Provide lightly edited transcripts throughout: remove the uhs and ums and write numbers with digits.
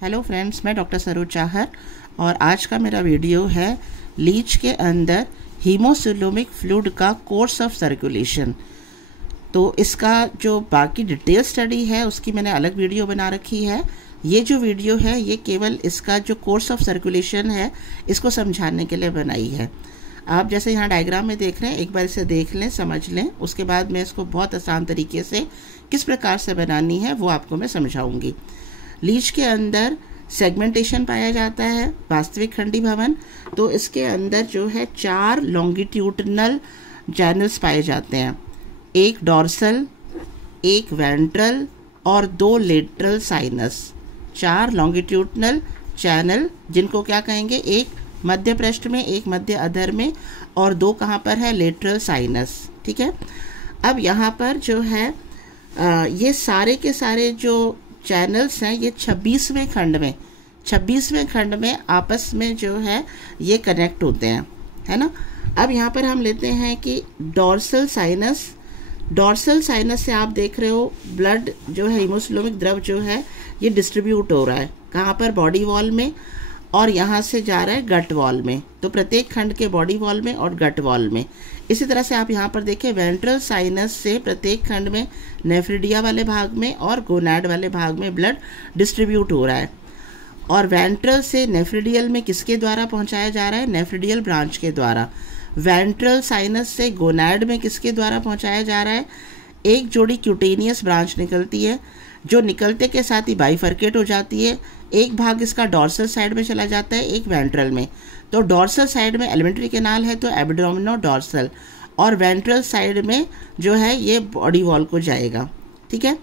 Hello friends, मैं doctor Saroj Chahar और आज का मेरा वीडियो है लीच के अंदर हीमोसिलोमिक फ्लूइड का कोर्स ऑफ सर्कुलेशन। तो इसका जो बाकी डिटेल स्टडी है उसकी मैंने अलग वीडियो बना रखी है। ये जो वीडियो है ये केवल इसका जो कोर्स ऑफ सर्कुलेशन है इसको समझाने के लिए बनाई है। आप जैसे यहाँ डायग्राम में देख रहे हैं, एक बार इसे देख लें, समझ लें, उसके बाद मैं इसको बहुत आसान तरीके से किस प्रकार से बनानी है वो आपको मैं समझाऊंगी। लीच के अंदर सेगमेंटेशन पाया जाता है, वास्तविक खंडी भवन। तो इसके अंदर जो है 4 लॉन्गिट्यूडनल चैनल्स पाए जाते हैं, एक डॉर्सल, एक वेंट्रल और 2 लेटरल साइनस। 4 लॉन्गिट्यूडनल चैनल जिनको क्या कहेंगे, एक मध्य पृष्ठ में, एक मध्य अधर में और 2 कहाँ पर है, लेटरल साइनस। ठीक है। अब यहाँ पर जो है ये सारे के सारे जो चैनल्स हैं ये 26वें खंड में आपस में जो है ये कनेक्ट होते हैं, है ना। अब यहाँ पर हम लेते हैं कि डॉर्सल साइनस से आप देख रहे हो ब्लड जो है, हीमोसिलोमिक द्रव जो है ये डिस्ट्रीब्यूट हो रहा है कहाँ पर, बॉडी वॉल में, और यहाँ से जा रहा है गट वॉल में। तो प्रत्येक खंड के बॉडी वॉल में और गट वॉल में। इसी तरह से आप यहाँ पर देखें, वेंट्रल साइनस से प्रत्येक खंड में नेफ्रिडिया वाले भाग में और गोनाड वाले भाग में ब्लड डिस्ट्रीब्यूट हो रहा है। और वेंट्रल से नेफ्रिडियल में किसके द्वारा पहुँचाया जा रहा है, नेफ्रिडियल ब्रांच के द्वारा। वेंट्रल साइनस से गोनाड में किसके द्वारा पहुँचाया जा रहा है, एक जोड़ी क्यूटेनियस ब्रांच निकलती है जो निकलते के साथ ही बाइफर्केट हो जाती है। एक भाग इसका डॉर्सल साइड में चला जाता है, एक वेंट्रल में। तो डॉर्सल साइड में एलिमेंट्री कैनाल है तो एब्डोमिनो डॉर्सल, और वेंट्रल साइड में जो है ये बॉडी वॉल को जाएगा। ठीक है।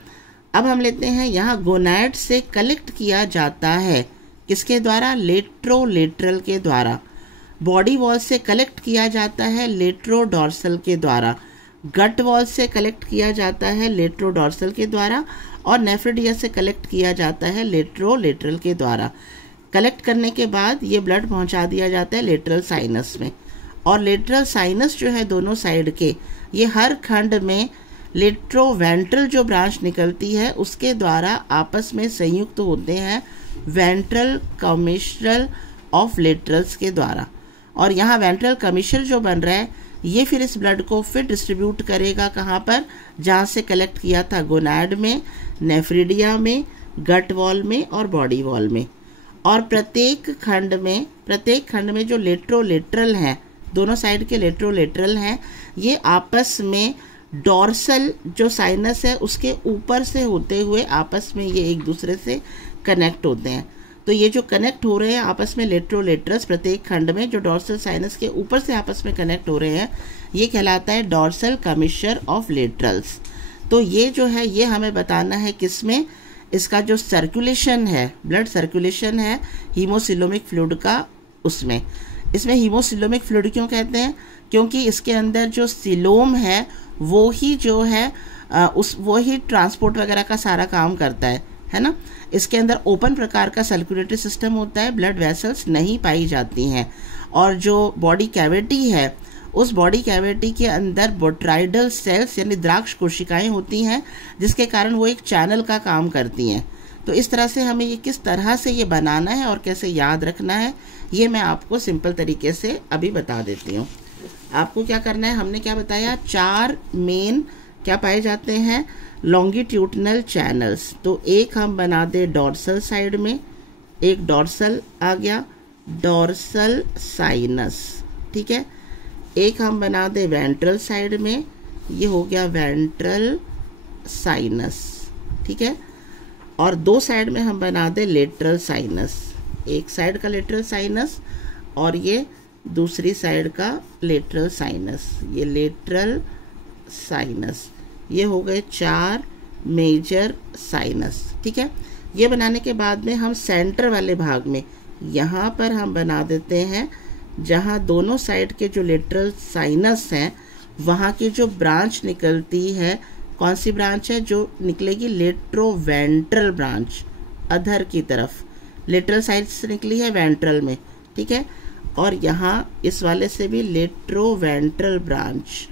अब हम लेते हैं यहाँ गोनाड से कलेक्ट किया जाता है किसके द्वारा, लेट्रोलेटरल के द्वारा। बॉडी वॉल से कलेक्ट किया जाता है लेट्रोडॉर्सल के द्वारा। गट वॉल से कलेक्ट किया जाता है लेट्रोडॉर्सल के द्वारा, और नेफ्रिडिया से कलेक्ट किया जाता है लेट्रोलेटरल के द्वारा। कलेक्ट करने के बाद ये ब्लड पहुंचा दिया जाता है लेटरल साइनस में। और लेटरल साइनस जो है दोनों साइड के, ये हर खंड में लेट्रोवेंट्रल जो ब्रांच निकलती है उसके द्वारा आपस में संयुक्त होते हैं वेंट्रल कमिश्रल ऑफ लेटरल्स के द्वारा। और यहाँ वेंट्रल कमिश्रल जो बन रहा है ये फिर इस ब्लड को फिर डिस्ट्रीब्यूट करेगा कहाँ पर, जहाँ से कलेक्ट किया था, गोनाड में, नेफ्रिडिया में, गट वॉल में और बॉडी वॉल में। और प्रत्येक खंड में जो लेट्रोलेटरल हैं, दोनों साइड के लेट्रोलेटरल हैं, ये आपस में डॉर्सल जो साइनस है उसके ऊपर से होते हुए आपस में ये एक दूसरे से कनेक्ट होते हैं। तो ये जो कनेक्ट हो रहे हैं आपस में लेट्रोलेटरल्स प्रत्येक खंड में जो डॉर्सल साइनस के ऊपर से आपस में कनेक्ट हो रहे हैं, ये कहलाता है डॉर्सल कमिश्चर ऑफ लेटरल्स। तो ये जो है ये हमें बताना है किसमें, इसका जो सर्कुलेशन है, ब्लड सर्कुलेशन है हीमोसिलोमिक फ्लूइड का, उसमें। इसमें हीमोसिलोमिक फ्लूइड क्यों कहते हैं, क्योंकि इसके अंदर जो सिलोम है वो ही जो है वो ही ट्रांसपोर्ट वगैरह का सारा काम करता है ना। इसके अंदर ओपन प्रकार का सर्कुलेटरी सिस्टम होता है, ब्लड वेसल्स नहीं पाई जाती हैं। और जो बॉडी कैविटी है उस बॉडी कैविटी के अंदर बोट्राइडल सेल्स यानी द्राक्ष कोशिकाएं होती हैं, जिसके कारण वो एक चैनल का काम करती हैं। तो इस तरह से हमें ये किस तरह से ये बनाना है और कैसे याद रखना है ये मैं आपको सिंपल तरीके से अभी बता देती हूँ। आपको क्या करना है, हमने क्या बताया, 4 मेन क्या पाए जाते हैं, लॉन्गिट्यूडनल चैनल्स। तो एक हम बना दे डॉर्सल साइड में, एक डॉर्सल आ गया, डॉर्सल साइनस। ठीक है। एक हम बना दे वेंट्रल साइड में, ये हो गया वेंट्रल साइनस। ठीक है। और 2 साइड में हम बना दे लेटरल साइनस, एक साइड का लेटरल साइनस और ये दूसरी साइड का लेटरल साइनस, ये लेटरल साइनस। ये हो गए 4 मेजर साइनस। ठीक है। ये बनाने के बाद में हम सेंटर वाले भाग में यहाँ पर हम बना देते हैं, जहाँ दोनों साइड के जो लेटरल साइनस हैं वहाँ की जो ब्रांच निकलती है, कौन सी ब्रांच है जो निकलेगी, लेट्रोवेंट्रल ब्रांच, अधर की तरफ। लेटरल साइड से निकली है वेंट्रल में। ठीक है। और यहाँ इस वाले से भी लेट्रोवेंट्रल ब्रांच।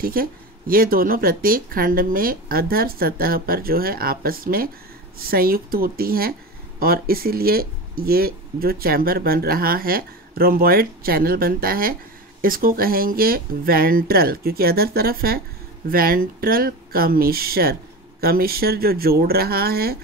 ठीक है। ये दोनों प्रत्येक खंड में अधर सतह पर जो है आपस में संयुक्त होती हैं। और इसीलिए ये जो चैम्बर बन रहा है रोम्बॉइड चैनल बनता है, इसको कहेंगे वेंट्रल, क्योंकि अदर तरफ है वेंट्रल कमिशर। कमिशर जो जोड़ रहा है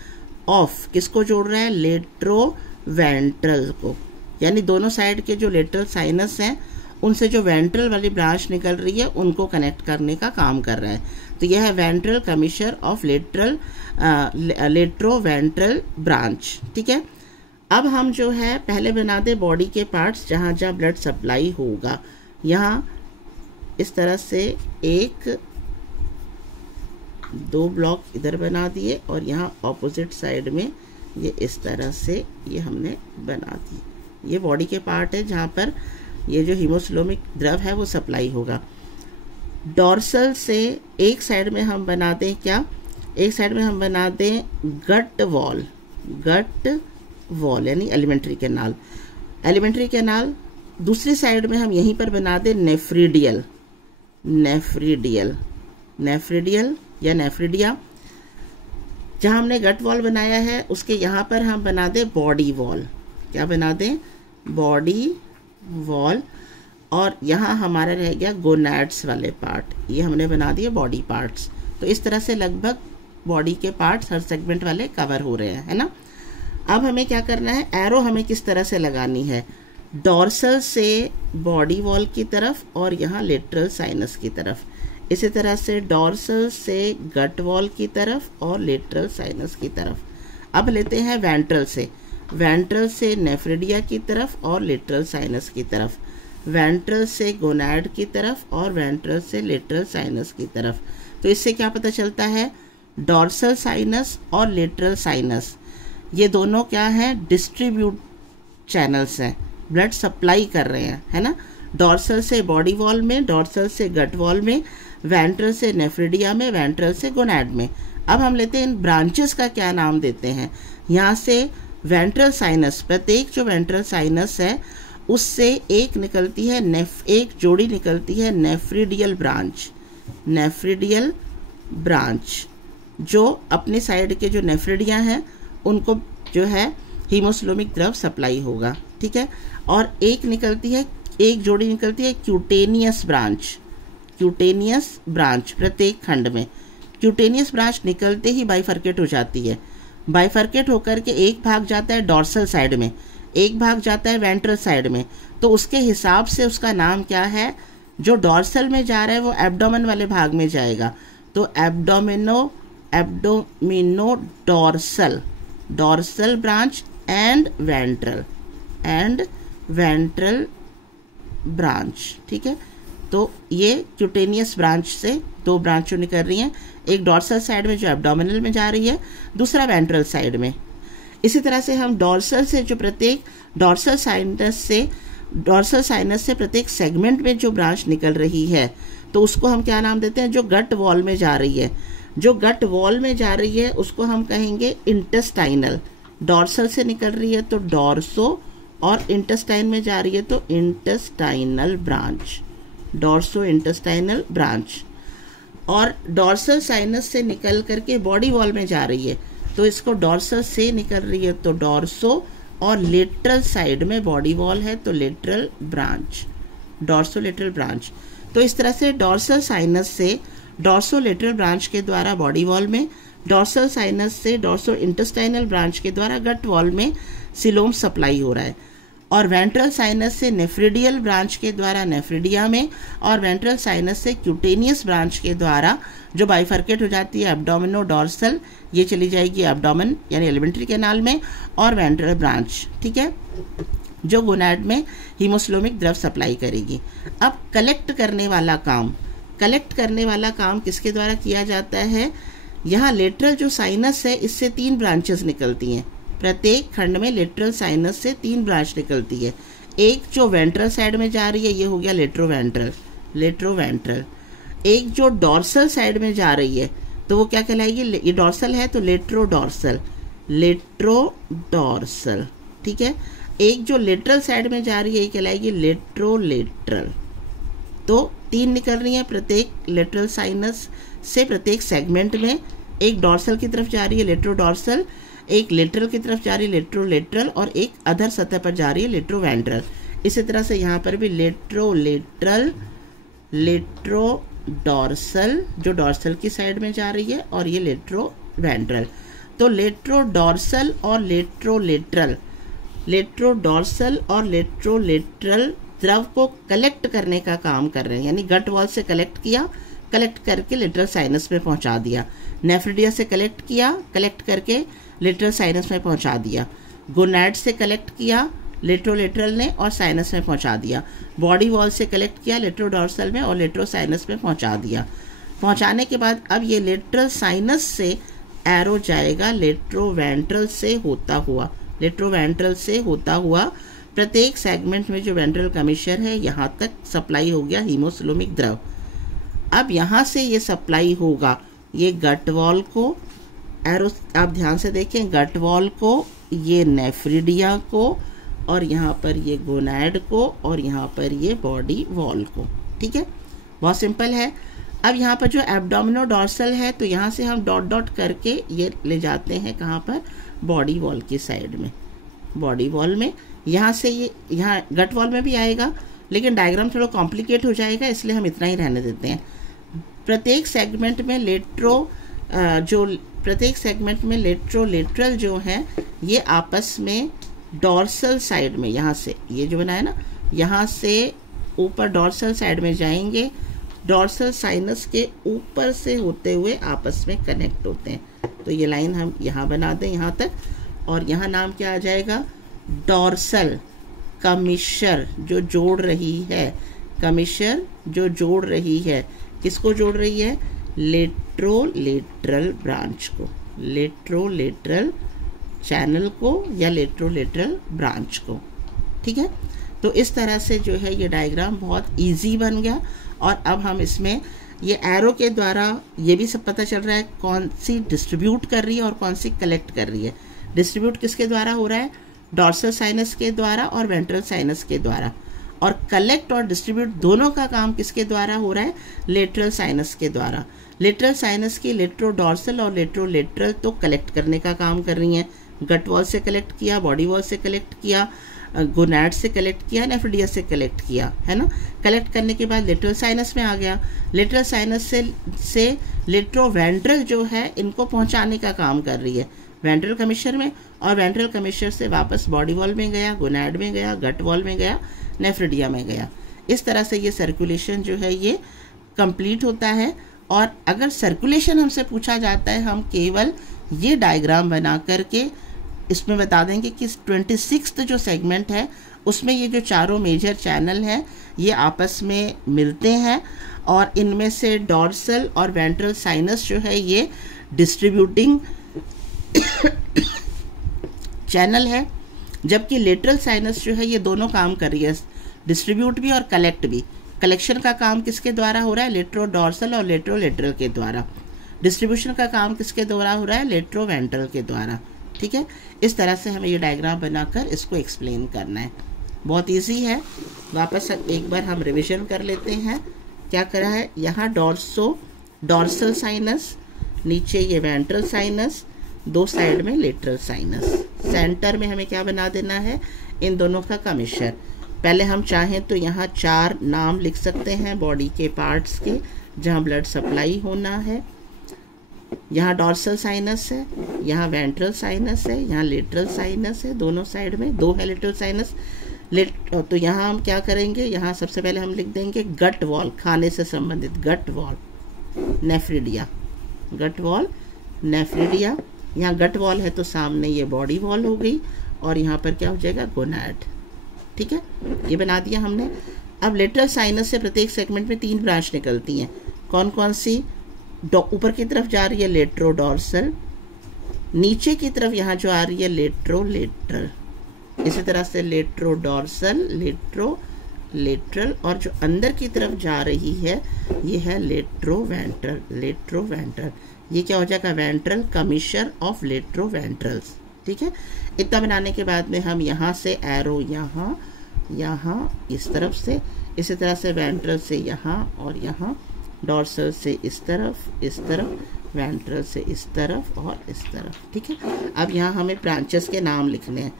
ऑफ, किसको जोड़ रहा है? लेट्रो वेंट्रल को, यानी दोनों साइड के जो लेटरल साइनस हैं उनसे जो वेंट्रल वाली ब्रांच निकल रही है उनको कनेक्ट करने का काम कर रहा है। तो यह है वेंट्रल कमिशर ऑफ लेट्रो वेंट्रल ब्रांच। ठीक है, अब हम जो है पहले बना दे बॉडी के पार्ट्स जहाँ जहाँ ब्लड सप्लाई होगा। यहाँ इस तरह से 1-2 ब्लॉक इधर बना दिए और यहाँ ऑपोजिट साइड में ये इस तरह से ये हमने बना दी। ये बॉडी के पार्ट है जहाँ पर ये जो हीमोसिलोमिक द्रव है वो सप्लाई होगा। डॉर्सल से एक साइड में हम बना दें क्या? एक साइड में हम बना दें गट वॉल, गट वॉल यानी एलिमेंट्री कैनाल। एलिमेंट्री कैनाल दूसरी साइड में हम यहीं पर बना दें नेफ्रीडियल, नेफ्रीडियल, नेफ्रीडियल या नेफ्रीडिया। जहाँ हमने गट वॉल बनाया है उसके यहाँ पर हम बना दें बॉडी वॉल। क्या बना दें? Body wall. और यहाँ हमारा रह गया गोनैड्स वाले पार्ट, ये हमने बना दिए बॉडी पार्ट्स। तो इस तरह से लगभग बॉडी के पार्ट्स हर सेगमेंट वाले कवर हो रहे हैं, है ना। अब हमें क्या करना है? एरो हमें किस तरह से लगानी है? डॉर्सल से बॉडी वॉल की तरफ और यहाँ लेटरल साइनस की तरफ। इसी तरह से डॉर्सल से गट वॉल की तरफ और लेटरल साइनस की तरफ। अब लेते हैं वेंट्रल से, वेंट्रल से नेफ्रिडिया की तरफ और लेटरल साइनस की तरफ, वेंट्रल से गोनैड की तरफ और वेंट्रल से लेटरल साइनस की तरफ। तो इससे क्या पता चलता है? डॉर्सल साइनस और लेटरल साइनस ये दोनों क्या हैं? डिस्ट्रीब्यूट चैनल्स हैं, ब्लड सप्लाई कर रहे हैं, है ना। डॉर्सल से बॉडी वॉल में, डॉर्सल से गट वॉल में, वेंट्रल से नेफ्रिडिया में, वेंट्रल से गोनैड में। अब हम लेते हैं इन ब्रांचेस का क्या नाम देते हैं। यहाँ से वेंट्रल साइनस, प्रत्येक जो वेंट्रल साइनस है उससे एक निकलती है एक जोड़ी निकलती है नेफ्रिडियल ब्रांच, नेफ्रिडियल ब्रांच, जो अपनी साइड के जो नेफ्रिडिया हैं उनको जो है हीमोसिलोमिक द्रव सप्लाई होगा। ठीक है, और एक जोड़ी निकलती है क्यूटेनियस ब्रांच, क्यूटेनियस ब्रांच प्रत्येक खंड में। क्यूटेनियस ब्रांच निकलते ही बाइफर्केट हो जाती है, बाइफर्केट होकर के एक भाग जाता है डॉर्सल साइड में, एक भाग जाता है वेंट्रल साइड में। तो उसके हिसाब से उसका नाम क्या है? जो डॉर्सल में जा रहा है वो एब्डोमेन वाले भाग में जाएगा, तो abdomino dorsal, dorsal branch and ventral branch. ठीक है, तो ये क्यूटेनियस ब्रांच से 2 ब्रांचें निकल रही हैं, एक डॉर्सल साइड में जो एब्डोमिनल में जा रही है, दूसरा वेंट्रल साइड में। इसी तरह से हम डॉर्सल से जो प्रत्येक डॉर्सल साइनस से प्रत्येक सेगमेंट में जो ब्रांच निकल रही है तो उसको हम क्या नाम देते हैं? जो गट वॉल में जा रही है, जो गट वॉल में जा रही है उसको हम कहेंगे इंटेस्टाइनल। डॉर्सल से निकल रही है तो डॉर्सो, और इंटेस्टाइन में जा रही है तो intestinal branch, dorso intestinal branch. और डॉर्सल साइनस से निकल करके बॉडी वॉल में जा रही है तो इसको डॉर्सल से निकल रही है तो डॉर्सो, और लेटरल साइड में बॉडी वॉल है तो lateral branch, dorso lateral branch. तो इस तरह से डॉर्सल साइनस से डॉर्सो लेटरल ब्रांच के द्वारा बॉडी वॉल में, डॉर्सल साइनस से डॉर्सो इंटेस्टाइनल ब्रांच के द्वारा गट वॉल में सिलोम सप्लाई हो रहा है, और वेंट्रल साइनस से नेफ्रिडियल ब्रांच के द्वारा नेफ्रिडिया में, और वेंट्रल साइनस से क्यूटेनियस ब्रांच के द्वारा जो बाइफर्केट हो जाती है एब्डोमिनो डॉर्सल, ये चली जाएगी एब्डोमेन यानी एलिमेंट्री कैनाल में, और वेंट्रल ब्रांच, ठीक है, जो गोनैड में हीमोसिलोमिक द्रव सप्लाई करेगी। अब कलेक्ट करने वाला काम किसके द्वारा किया जाता है? यहाँ लेटरल जो साइनस है इससे 3 ब्रांचेस निकलती हैं, प्रत्येक खंड में लेटरल साइनस से 3 ब्रांच निकलती है। एक जो वेंट्रल साइड में जा रही है ये हो गया लेट्रोवेंट्रल। एक जो डॉर्सल साइड में जा रही है तो वो क्या कहलाएगी? ये डॉर्सल है तो लेट्रोडॉर्सल, ठीक है। एक जो लेटरल साइड में जा रही है ये कहलाएगी लेट्रोलेटरल। तो 3 निकल रही हैं प्रत्येक लेटरल साइनस से प्रत्येक सेगमेंट में। एक डॉर्सल की तरफ जा रही है लेट्रोडॉर्सल, एक लेटरल की तरफ जा रही है लेट्रोलेटरल, और एक अधर सतह पर जा रही है लेट्रोवेंट्रल। इसी तरह से यहाँ पर भी लेट्रोलेटरल, लेट्रोडॉर्सल जो डॉर्सल की साइड में जा रही है, और ये लेट्रोवेंट्रल। तो लेट्रोडॉर्सल और लेट्रोलेटरल, लेट्रोडॉर्सल और लेट्रोलेटरल द्रव को कलेक्ट करने का काम कर रहे हैं, यानी गट वॉल से कलेक्ट किया, कलेक्ट करके लेटरल साइनस में पहुंचा दिया। नेफ्रिडिया से कलेक्ट किया, कलेक्ट करके लेटरल साइनस में पहुंचा दिया। गोनैड से कलेक्ट किया लेट्रोलेटरल ने और साइनस में पहुंचा दिया। बॉडी वॉल से कलेक्ट किया लेट्रोडॉर्सल में और लेट्रो साइनस में पहुंचा दिया। पहुंचाने के बाद अब ये लेटरल साइनस से एरो जाएगा लेट्रोवेंट्रल से होता हुआ, लेट्रोवेंट्रल से होता हुआ प्रत्येक सेगमेंट में जो वेंट्रल कमिश्चर है यहाँ तक सप्लाई हो गया हीमोसुलोमिक द्रव। अब यहाँ से ये सप्लाई होगा ये गट वॉल को, एरो आप ध्यान से देखें, गट वॉल को, ये नेफ्रिडिया को, और यहाँ पर ये गोनैड को, और यहाँ पर ये बॉडी वॉल को। ठीक है, बहुत सिंपल है। अब यहाँ पर जो एब्डोमिनोडॉर्सल है तो यहाँ से हम डॉट डॉट करके ये ले जाते हैं कहाँ पर, बॉडी वॉल की साइड में, बॉडी वॉल में। यहाँ से ये यहाँ गट वॉल में भी आएगा, लेकिन डायग्राम थोड़ा कॉम्प्लिकेट हो जाएगा, इसलिए हम इतना ही रहने देते हैं। प्रत्येक सेगमेंट में प्रत्येक सेगमेंट में लेट्रोलेटरल जो है ये आपस में डॉर्सल साइड में, यहाँ से ये जो बनाया ना, यहाँ से ऊपर डॉर्सल साइड में जाएंगे, डॉर्सल साइनस के ऊपर से होते हुए आपस में कनेक्ट होते हैं। तो ये लाइन हम यहाँ बना दें यहाँ तक, और यहाँ नाम क्या आ जाएगा, डॉर्सल कमिश्चर जो जोड़ रही है, कमिश्चर जो जोड़ रही है, किसको जोड़ रही है, लेट्रोलेटरल ब्रांच को, लेट्रोलेटरल चैनल को या लेट्रोलेटरल ब्रांच को। ठीक है, तो इस तरह से जो है ये डायग्राम बहुत इजी बन गया। और अब हम इसमें ये एरो के द्वारा ये भी सब पता चल रहा है कौन सी डिस्ट्रीब्यूट कर रही है और कौन सी कलेक्ट कर रही है। डिस्ट्रीब्यूट किसके द्वारा हो रहा है, डॉर्सल साइनस के द्वारा और वेंट्रल साइनस के द्वारा, और कलेक्ट और डिस्ट्रीब्यूट दोनों का काम किसके द्वारा हो रहा है, लेटरल साइनस के द्वारा। लेटरल साइनस की लेट्रोडॉर्सल और लेट्रोलेटरल तो कलेक्ट करने का काम कर रही हैं, गट वॉल से कलेक्ट किया, बॉडी वॉल से कलेक्ट किया, गोनैड से कलेक्ट किया, नेफ्रिडिया से कलेक्ट किया, है ना। कलेक्ट करने के बाद लेटरल साइनस में आ गया, लेटरल साइनस से लेट्रोवेंट्रल जो है इनको पहुंचाने का काम कर रही है वेंट्रल कमिश्चर में, और वेंट्रल कमिश्चर से वापस बॉडी वॉल में गया, गोनैड में गया, गट वॉल में गया, नेफ्रिडिया में गया। इस तरह से ये सर्कुलेशन जो है ये कंप्लीट होता है। और अगर सर्कुलेशन हमसे पूछा जाता है, हम केवल ये डायग्राम बना करके इसमें बता देंगे कि 26th जो सेगमेंट है उसमें ये जो चारों मेजर चैनल हैं ये आपस में मिलते हैं, और इनमें से डॉर्सल और वेंट्रल साइनस जो है ये डिस्ट्रीब्यूटिंग चैनल है, जबकि लेटरल साइनस जो है ये दोनों काम कर रही है, डिस्ट्रीब्यूट भी और कलेक्ट भी। कलेक्शन का काम किसके द्वारा हो रहा है, लेट्रोडॉर्सल और लेट्रोलेटरल के द्वारा। डिस्ट्रीब्यूशन का काम किसके द्वारा हो रहा है, लेट्रोवेंट्रल के द्वारा। ठीक है, इस तरह से हमें ये डायग्राम बनाकर इसको एक्सप्लेन करना है, बहुत इजी है। वापस एक बार हम रिवीजन कर लेते हैं। क्या करा है, यहाँ डॉर्सल साइनस, नीचे ये वेंट्रल साइनस, दो साइड में लेटरल साइनस, सेंटर में हमें क्या बना देना है, इन दोनों का कमिश्चर। पहले हम चाहें तो यहाँ 4 नाम लिख सकते हैं बॉडी के पार्ट्स के जहाँ ब्लड सप्लाई होना है। यहाँ डॉर्सल साइनस है, यहाँ वेंट्रल साइनस है, यहाँ लेटरल साइनस है, दोनों साइड में 2 है लेटरल साइनस। तो यहाँ हम क्या करेंगे, यहाँ सबसे पहले हम लिख देंगे गट वॉल, खाने से संबंधित gut wall, nephridia, gut wall nephridia. यहाँ गट वॉल है तो सामने ये बॉडी वॉल हो गई, और यहाँ पर क्या हो जाएगा, गोनैड। ठीक है, ये बना दिया हमने। अब लेटरल साइनस से प्रत्येक सेगमेंट में 3 ब्रांच निकलती हैं। कौन कौन सी, ऊपर की तरफ जा रही है लेट्रोडॉर्सल, नीचे की तरफ यहाँ जो आ रही है लेट्रोलेटरल, इसी तरह से लेट्रोडॉर्सल, लेट्रोलेटरल, और जो अंदर की तरफ जा रही है ये है लेट्रोवेंट्रल, लेट्रोवेंट्रल। ये क्या हो जाएगा, वेंट्रल कमिश्चर ऑफ लेट्रोवेंट्रल्स। ठीक है, इतना बनाने के बाद में हम यहाँ से एरो यहाँ इस तरफ से, इसी तरह से वेंट्रल से यहाँ और यहाँ, डॉर्सल से इस तरफ, वेंट्रल से इस तरफ और इस तरफ, ठीक है। अब यहाँ हमें ब्रांचेस के नाम लिखने हैं,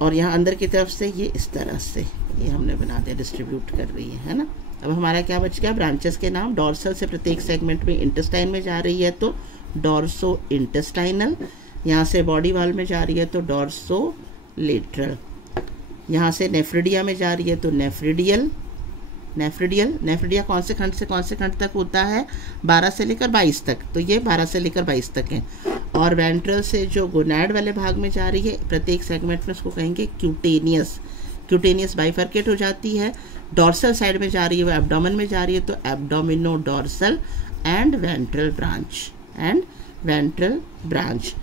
और यहाँ अंदर की तरफ से ये इस तरह से ये हमने बना दिया, डिस्ट्रीब्यूट कर रही है ना। अब हमारा क्या बच गया, ब्रांचेस के नाम। डॉर्सल से प्रत्येक सेगमेंट में इंटेस्टाइन में जा रही है तो डॉर्सो इंटेस्टाइनल, यहाँ से बॉडी वाल में जा रही है तो डॉर्सो लेटरल, यहाँ से नेफ्रिडिया में जा रही है तो नेफ्रिडियल। नेफ्रिडिया कौन से खंड से कौन से खंड तक होता है, 12 से लेकर 22 तक, तो ये 12 से लेकर 22 तक है। और वेंट्रल से जो गोनैड वाले भाग में जा रही है प्रत्येक सेगमेंट में, उसको कहेंगे क्यूटेनियस बाइफर्केट हो जाती है। डॉर्सल साइड में जा रही है वो एब्डोमेन में जा रही है तो abdomino dorsal and ventral branch.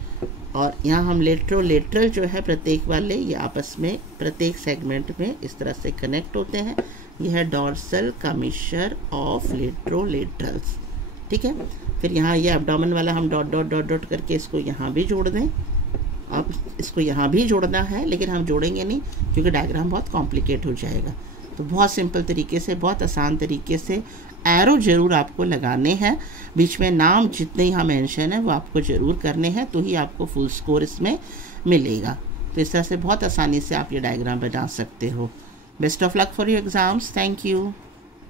और यहाँ हम लेटरल जो है प्रत्येक वाले ये आपस में प्रत्येक सेगमेंट में इस तरह से कनेक्ट होते हैं। यह है डॉर्सल कमिश्चर ऑफ लेटरल्स, ठीक है। फिर यहाँ ये एब्डोमेन वाला हम डॉट डॉट डॉट डॉट करके इसको यहाँ भी जोड़ दें। अब इसको यहाँ भी जोड़ना है लेकिन हम जोड़ेंगे नहीं क्योंकि डायग्राम बहुत कॉम्प्लिकेट हो जाएगा। तो बहुत सिंपल तरीके से, बहुत आसान तरीके से एरो जरूर आपको लगाने हैं, बीच में नाम जितने यहाँ मेंशन है वो आपको ज़रूर करने हैं, तो ही आपको फुल स्कोर इसमें मिलेगा। तो इस तरह से बहुत आसानी से आप ये डायग्राम बना सकते हो। Best of luck for your exams. Thank you.